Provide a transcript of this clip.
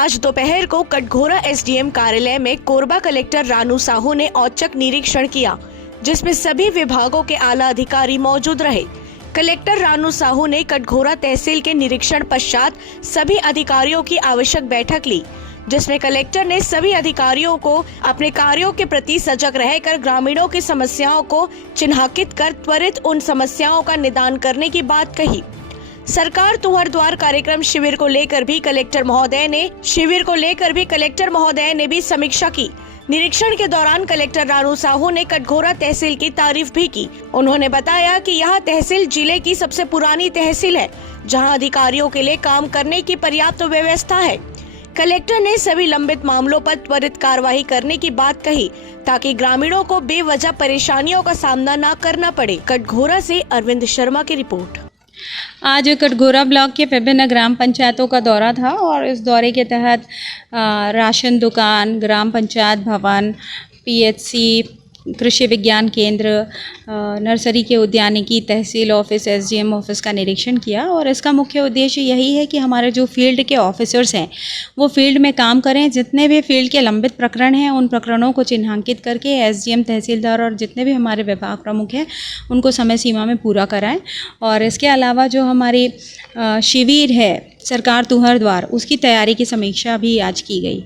आज दोपहर को कटघोरा एसडीएम कार्यालय में कोरबा कलेक्टर रानू साहू ने औचक निरीक्षण किया, जिसमें सभी विभागों के आला अधिकारी मौजूद रहे। कलेक्टर रानू साहू ने कटघोरा तहसील के निरीक्षण पश्चात सभी अधिकारियों की आवश्यक बैठक ली, जिसमें कलेक्टर ने सभी अधिकारियों को अपने कार्यों के प्रति सजग रहकर ग्रामीणों की समस्याओं को चिन्हांकित कर त्वरित उन समस्याओं का निदान करने की बात कही। सरकार तुम्हार द्वार कार्यक्रम शिविर को लेकर भी कलेक्टर महोदय ने भी समीक्षा की। निरीक्षण के दौरान कलेक्टर रानू साहू ने कटघोरा तहसील की तारीफ भी की। उन्होंने बताया कि यह तहसील जिले की सबसे पुरानी तहसील है, जहां अधिकारियों के लिए काम करने की पर्याप्त व्यवस्था है। कलेक्टर ने सभी लंबित मामलों पर त्वरित कार्रवाई करने की बात कही, ताकि ग्रामीणों को बेवजह परेशानियों का सामना न करना पड़े। कटघोरा से अरविंद शर्मा की रिपोर्ट। आज कटघोरा ब्लॉक के विभिन्न ग्राम पंचायतों का दौरा था और इस दौरे के तहत राशन दुकान, ग्राम पंचायत भवन, पीएचसी, कृषि विज्ञान केंद्र, नर्सरी के उद्यानिकी, तहसील ऑफिस, एसडीएम ऑफिस का निरीक्षण किया। और इसका मुख्य उद्देश्य यही है कि हमारे जो फील्ड के ऑफिसर्स हैं वो फील्ड में काम करें। जितने भी फील्ड के लंबित प्रकरण हैं उन प्रकरणों को चिन्हांकित करके एसडीएम, तहसीलदार और जितने भी हमारे विभाग प्रमुख हैं उनको समय सीमा में पूरा कराएं। और इसके अलावा जो हमारी शिविर है सरकार तुम्हार द्वार, उसकी तैयारी की समीक्षा भी आज की गई।